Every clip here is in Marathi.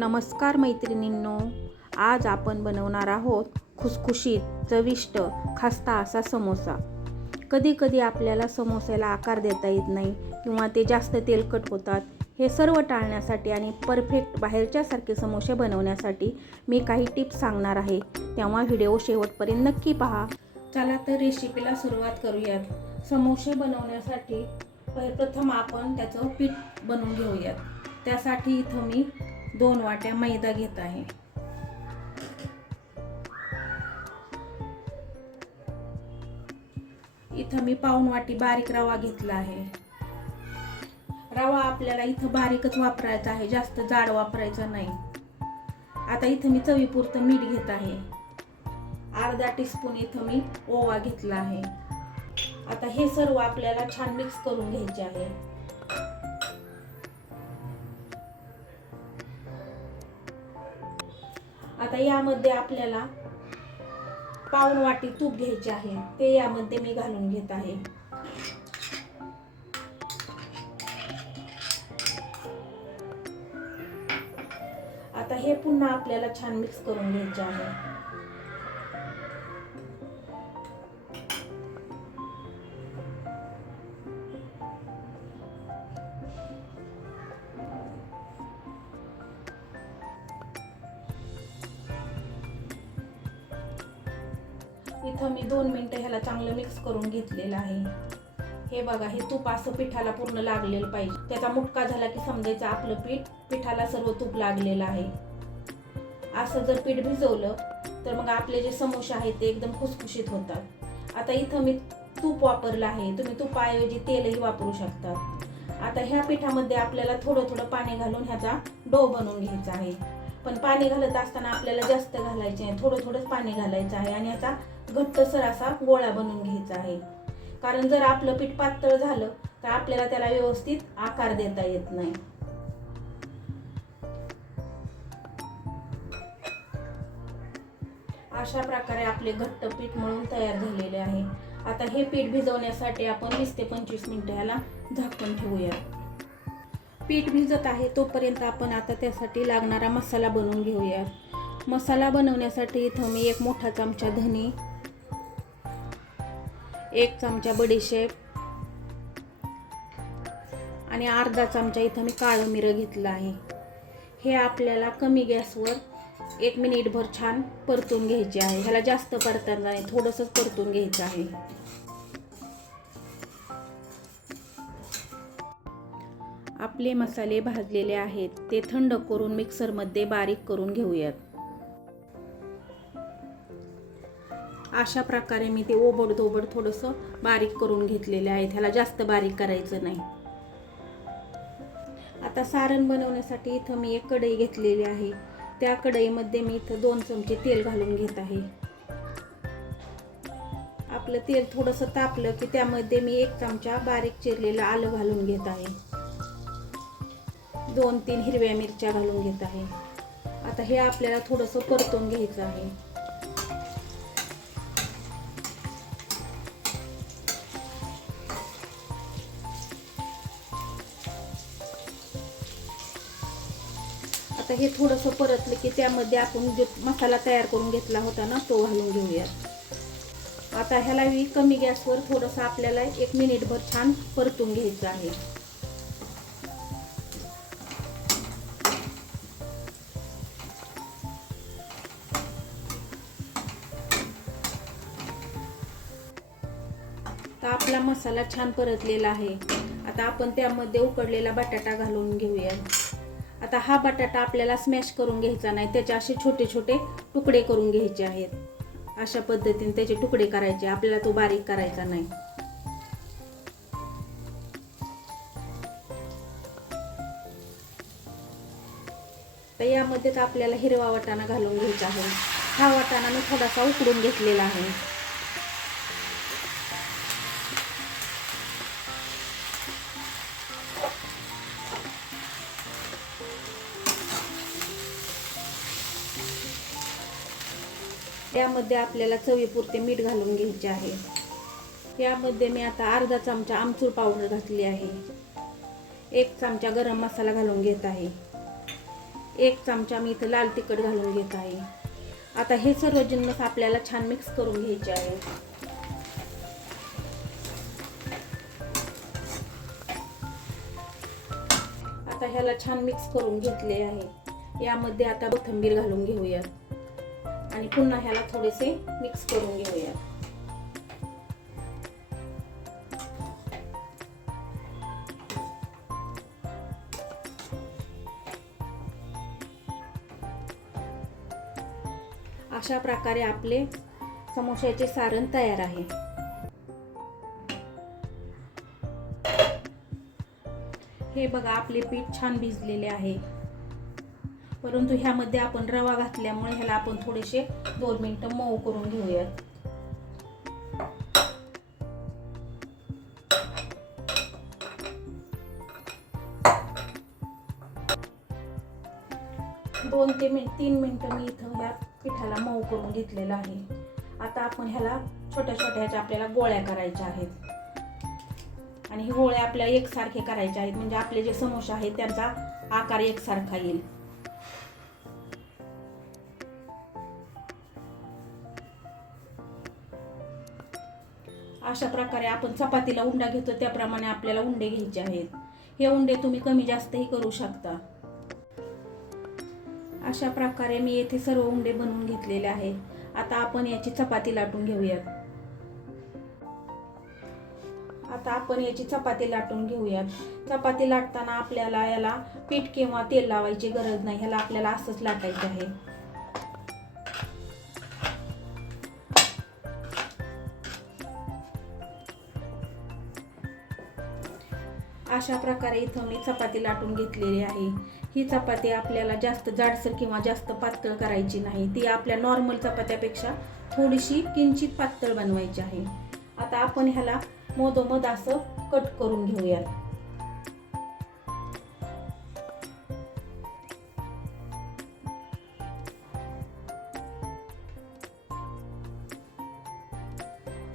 नमस्कार मैत्रिणींनो, आज आपण बनवणार आहोत खुसखुशीत चविष्ट खस्ता असा समोसा। कधी कधी आपल्याला समोस्याला आकार देता येत नाही किंवा ते जास्त तेलकट होतात। हे सर्व टाळण्यासाठी आणि परफेक्ट बाहेरच्यासारखे समोसे बनवण्यासाठी मी काही टिप्स सांगणार आहे, तेव्हा व्हिडिओ शेवटपर्यंत नक्की पहा। चला तर रेसिपीला सुरुवात करूयात। समोसे बनवण्यासाठी प्रथम आपण त्याचं पीठ बनवून घेऊयात। त्यासाठी इथं मी 2 वाट्या मैदा घेत आहे। इथं मी पाऊण वाटी बारीक रवा घेतला आहे। रवा आपल्याला इथं बारीकच वापरायचा आहे, जास्त जाड वापरायचा नाही। आता इथं मी चवीपुरतं मीठ घेत आहे। अर्धा टीस्पून इथं मी ओवा घेतला आहे। आता हे सर्व आपल्याला छान मिक्स करून घ्यायचे आहे। आता यामध्ये आपल्याला पाऊण वाटी तूप घ्यायचे आहे, ते यामध्ये मी घालून घेत आहे। आता हे पुन्हा आपल्याला छान मिक्स करून घ्यायचे आहे। इथं मी 2 मिनिटं ह्याला चांगलं मिक्स करून घेतलेलं आहे। हे बघा, हे तूप असं पिठाला पूर्ण लागलेलं पाहिजे। त्याचा मुटका झाला की समजायचं आपलं पिठाला सर्व तूप लागलेलं आहे। असं जर पीठ भिजवलं तर मग आपले जे समोसे आहेत ते एकदम खुसखुशीत होतात। आता इथं मी तूप वापरलं आहे, तुम्ही तुपाऐवजी तेलही वापरू शकता। आता ह्या पिठामध्ये आपल्याला थोडं थोडं पाणी घालून ह्याचा डो बनवून घ्यायचा आहे। पण पाणी घालत असताना आपल्याला जास्त घालायचे आहे, थोडं थोडंच पाणी घालायचं आहे आणि ह्याचा घट्टसर असा गोळा बनवून घ्यायचा आहे। कारण जर आपलं पीठ पातळ झालं तर आपल्याला त्याला व्यवस्थित आकार देता येत नाही। अशा प्रकारे आपले घट्ट पीठ मळून तयार झालेले आहे। आता हे पीठ भिजवण्यासाठी आपण 20 ते 25 मिनिटं ह्याला झाकून ठेवूया। पीठ भिजत आहे तोपर्यंत आपण आता त्यासाठी लागणारा मसाला बनवून घेऊया। मसाला बनवण्यासाठी इथं मी 1 मोठा चमचा धने, 1 चमचा बडीशेप आणि अर्धा चमचा इथं मी काळं मिरं घेतलं आहे। हे आपल्याला कमी गॅसवर 1 मिनिटभर छान परतून घ्यायचे आहे। ह्याला जास्त परतायचं नाही, थोडंसं परतून घ्यायचं आहे। आपले मसाले भाजलेले आहेत, ते थंड करून मिक्सरमध्ये बारीक करून घेऊयात। अशा प्रकारे मी ते ओबडधोबड थोडंसं बारीक करून घेतलेले आहे, ह्याला जास्त बारीक करायचं नाही। आता सारण बनवण्यासाठी इथं मी 1 कढई घेतलेली आहे। त्या कढईमध्ये मी इथं 2 चमचे तेल घालून घेत आहे। आपलं तेल थोडंसं तापलं की त्यामध्ये मी 1 चमचा बारीक चिरलेलं आलं घालून घेत आहे। 2-3 हिरव्या मिरच्या घालून घेत आहे। आता हे आपल्याला थोडंसं परतून घ्यायचं आहे। आता हे थोडंसं परतलं की त्यामध्ये आपण जो मसाला तयार करून घेतला होता ना, तो घालून घेऊया। आता ह्याला कमी गॅसवर थोडंसं आपल्याला 1 मिनिटभर छान परतून घ्यायचं आहे। तर आपला मसाला छान परतलेला आहे। आता आपण त्यामध्ये उकडलेला बटाटा घालून घेऊया। आता हा बटाटा आपल्याला स्मॅश करून घ्यायचा नाही, त्याचे असे छोटे छोटे तुकडे करून घ्यायचे आहेत। अशा पद्धतीने त्याचे तुकडे करायचे, आपल्याला तो बारीक करायचा नाही। तर यामध्येच आपल्याला हिरवा वाटाणा घालून घ्यायचा आहे। हा वाटाणा मी थोडासा उकडून घेतलेला आहे। यामध्ये आपल्याला चवीपुरते मीठ घालून घ्यायचे आहे। यामध्ये मी आता अर्धा चमचा आमचूर पावडर घातली आहे। 1 चमचा गरम मसाला घालून घेत आहे। 1 चमचा मी इथं लाल तिखट घालून घेत आहे. आता हे सर्व जिन्नस आपल्याला छान मिक्स करून घ्यायचे आहे. आता ह्याला छान मिक्स करून घेतले आहे. यामध्ये आता कोथिंबीर घालून घेऊयात आणि पुन्हा ह्याला थोडेसे मिक्स करून घेऊयात. अशा प्रकारे आपले समोश्याचे सारण तयार आहे. हे बघा, आपले पीठ छान भिजलेले आहे, परंतु ह्यामध्ये आपण रवा घातल्यामुळे ह्याला आपण थोडेसे 2 मिनिटं मऊ करून घेऊयात. दोन ते 3 मिनिटं मी इथं या पिठाला मऊ करून घेतलेलं आहे. आता आपण ह्याला छोट्या छोट्या आपल्याला गोळ्या करायच्या आहेत आणि हे गोळे आपल्याला एकसारखे करायचे आहेत, म्हणजे आपले जे समोसे आहेत त्यांचा आकार एकसारखा येईल. अशा प्रकारे आपण चपातीला उंडा घेतो त्याप्रमाणे आपल्याला उंडे घ्यायचे आहेत. हे उंडे तुम्ही कमी जास्तही करू शकता. अशा प्रकारे मी येथे सर्व उंडे बनवून घेतलेले आहेत. आता आपण याची चपाती लाटून घेऊयात. चपाती लाटताना आपल्याला याला पीठ किंवा तेल लावायची गरज नाही. ह्याला आपल्याला असंच लाटायचं आहे. अशा प्रकारे इथं मी चपाती लाटून घेतलेली आहे. ही चपाती आपल्याला जास्त जाडसर किंवा जास्त पातळ करायची नाही. ती आपल्या नॉर्मल चपात्यापेक्षा थोडीशी किंचित पातळ बनवायची आहे. आता आपण ह्याला मधोमध असं कट करून घेऊयात.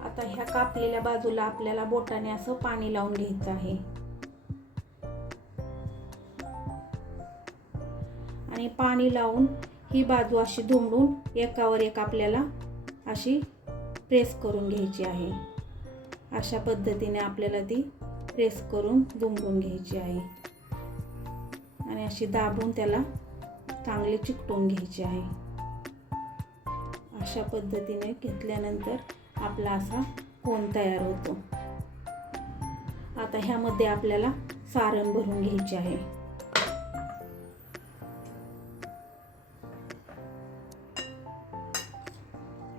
आता ह्या कापलेल्या बाजूला आपल्याला बोटाने असं पाणी लावून घ्यायचं आहे आणि पाणी लावून ही बाजू अशी दुमडून एकावर एक आपल्याला अशी प्रेस करून घ्यायची आहे. अशा पद्धतीने आपल्याला ती प्रेस करून दुमडून घ्यायची आहे आणि अशी दाबून त्याला चांगले चिकटवून घ्यायचे आहे. अशा पद्धतीने घेतल्यानंतर आपला असा कोन तयार होतो. आता ह्यामध्ये आपल्याला सारण भरून घ्यायचे आहे.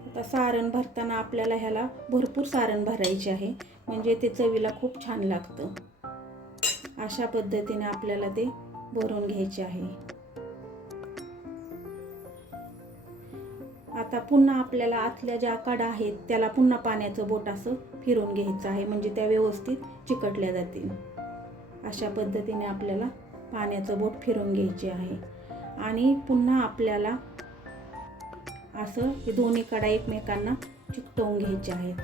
आता सारण भरताना आपल्याला ह्याला भरपूर सारण भरायचे आहे, म्हणजे ते चवीला खूप छान लागतं. अशा पद्धतीने आपल्याला ते भरून घ्यायचे आहे. आता पुन्हा आपल्याला आतल्या ज्या कडा आहेत त्याला पुन्हा पाण्याचं बोट असं फिरून घ्यायचं आहे, म्हणजे त्या व्यवस्थित चिकटल्या जातील. अशा पद्धतीने आपल्याला पाण्याचं बोट फिरून घ्यायचे आहे आणि पुन्हा आपल्याला असं हे दोन्ही कडा एकमेकांना चिकटवून घ्यायचे आहेत.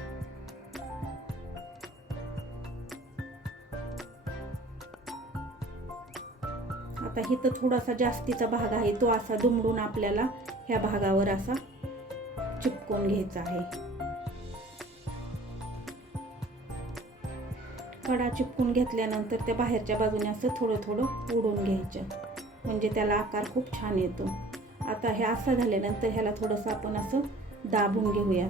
आता इथं थोडासा जास्तीचा भाग आहे, तो असा दुमडून आपल्याला ह्या भागावर असा चिपकवून घ्यायचा आहे. कडा चिपकून घेतल्यानंतर त्या बाहेरच्या बाजूने असं थोडं थोडं उडून घ्यायचं, म्हणजे त्याला आकार खूप छान येतो. आता हे असं झाल्यानंतर ह्याला थोडंसं आपण असं दाबून घेऊया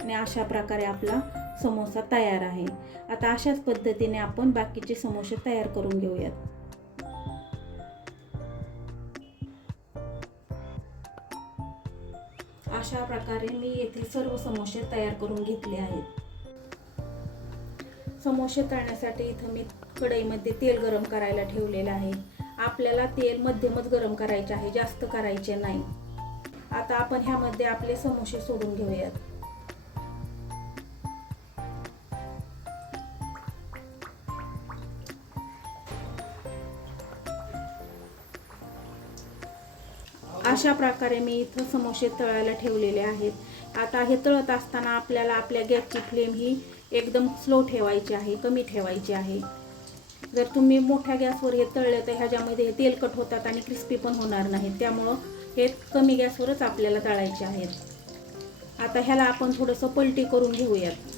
आणि अशा प्रकारे आपला समोसा तयार आहे. आता अशाच पद्धतीने आपण बाकीचे समोसे तयार करून घेऊयात. अशा प्रकारे मी येथे सर्व समोसे तयार करून घेतले आहेत. समोसे तळण्यासाठी इथं मी कढईमध्ये तेल गरम करायला ठेवलेलं आहे. आपल्याला तेल मध्यमच गरम करायचे आहे, जास्त करायचे नाही. आता आपण ह्यामध्ये आपले समोसे सोडून घेऊयात. अशा प्रकारे मी इथं समोसे तळायला ठेवलेले आहेत. आता हे तळत असताना आपल्याला आपल्या गॅसची फ्लेम ही एकदम स्लो ठेवायची आहे, कमी ठेवायची आहे. जर तुम्ही मोठ्या गॅसवर हे तळले तर ह्याच्यामध्ये हे तेलकट होतात आणि क्रिस्पी पण होणार नाहीत. त्यामुळं हे कमी गॅसवरच आपल्याला तळायचे आहेत. आता ह्याला आपण थोडंसं पलटी करून घेऊयात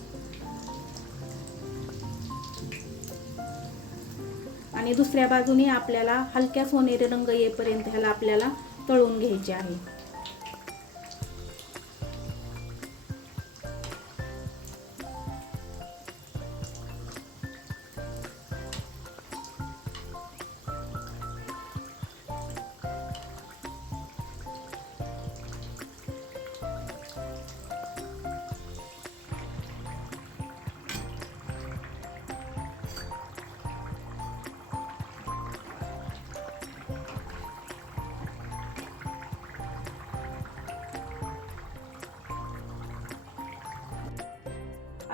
आणि दुसऱ्या बाजूने आपल्याला हलक्या सोनेरी रंग येईपर्यंत ह्याला आपल्याला तळून घ्यायचे आहे.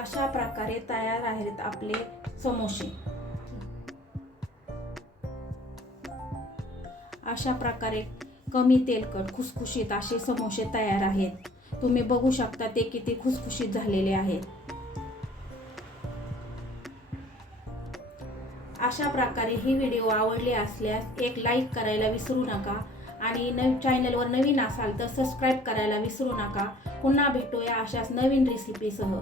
अशा प्रकारे तयार आहेत आपले समोसे. अशा प्रकारे कमी तेलकट खुसखुशीत असे समोसे तयार आहेत. तुम्ही बघू शकता ते किती खुसखुशीत झालेले आहेत. अशा प्रकारे ही व्हिडिओ आवडली असल्यास एक लाईक करायला विसरू नका आणि चॅनलवर नवीन असाल तर सबस्क्राईब करायला विसरू नका. पुन्हा भेटूया अशाच नवीन रेसिपीसह.